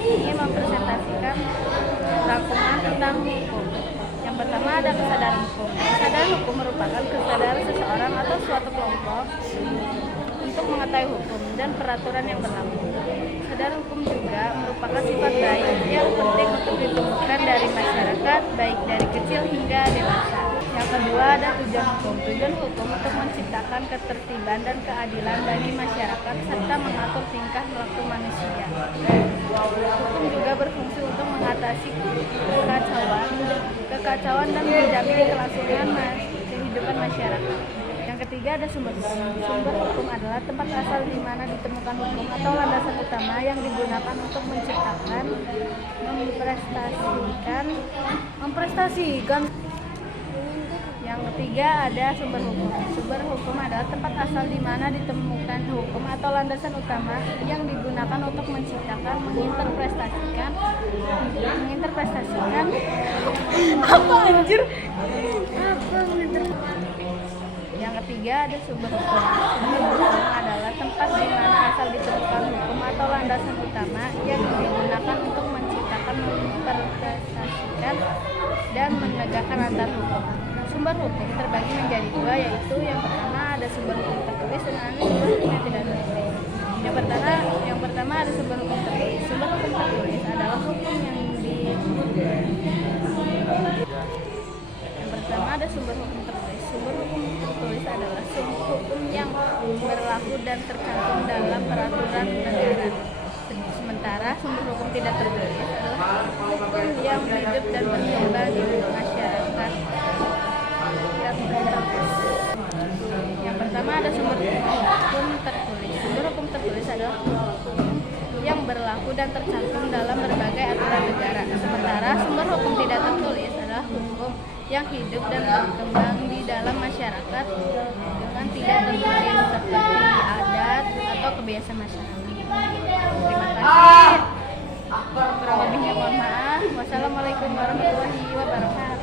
Ingin mempresentasikan rangkuman tentang hukum. Yang pertama ada kesadaran hukum. Kesadaran hukum merupakan kesadaran seseorang atau suatu kelompok untuk mengetahui hukum dan peraturan yang berlaku. Kesadaran hukum juga merupakan sifat baik yang penting untuk ditemukan dari masyarakat, baik dari kecil hingga dewasa. Yang kedua ada tujuan hukum. Tujuan hukum untuk menciptakan ketertiban dan keadilan bagi masyarakat serta mengatur tingkah laku manusia. Hukum juga berfungsi untuk mengatasi kekacauan dan menjamin kelangsungan kehidupan masyarakat. Yang ketiga ada sumber hukum. Sumber hukum adalah tempat asal di mana ditemukan hukum atau landasan utama yang digunakan untuk menciptakan, memprestasikan. Yang ketiga ada sumber hukum. Sumber hukum adalah tempat asal di mana ditemukan hukum atau landasan utama yang digunakan untuk menciptakan, menginterpretasikan apa anjir? Yang ketiga ada sumber hukum. Sumber hukum adalah tempat di mana asal ditemukan hukum atau landasan utama yang digunakan untuk menciptakan, menginterpretasikan dan menegakkan antar hukum. Sumber hukum terbagi menjadi dua, yaitu yang pertama ada sumber hukum tertulis dan ada sumber hukum yang tidak tertulis. Yang pertama ada sumber hukum tertulis. Sumber hukum tertulis adalah hukum yang ada sumber hukum tertulis. Sumber hukum tertulis adalah hukum yang berlaku dan tercantum dalam peraturan negara. Sementara sumber hukum tidak tertulis adalah hukum yang hidup dan berkembang di masyarakat. Yang pertama ada sumber hukum tertulis. Sumber hukum tertulis adalah hukum yang berlaku dan tercantum dalam berbagai aturan negara. Sementara sumber hukum tidak tertulis adalah hukum yang hidup dan berkembang di dalam masyarakat dengan tidak tertulis seperti adat atau kebiasaan masyarakat. Terima kasih. Kurang lebihnya mohon maaf. Wassalamualaikum warahmatullahi wabarakatuh.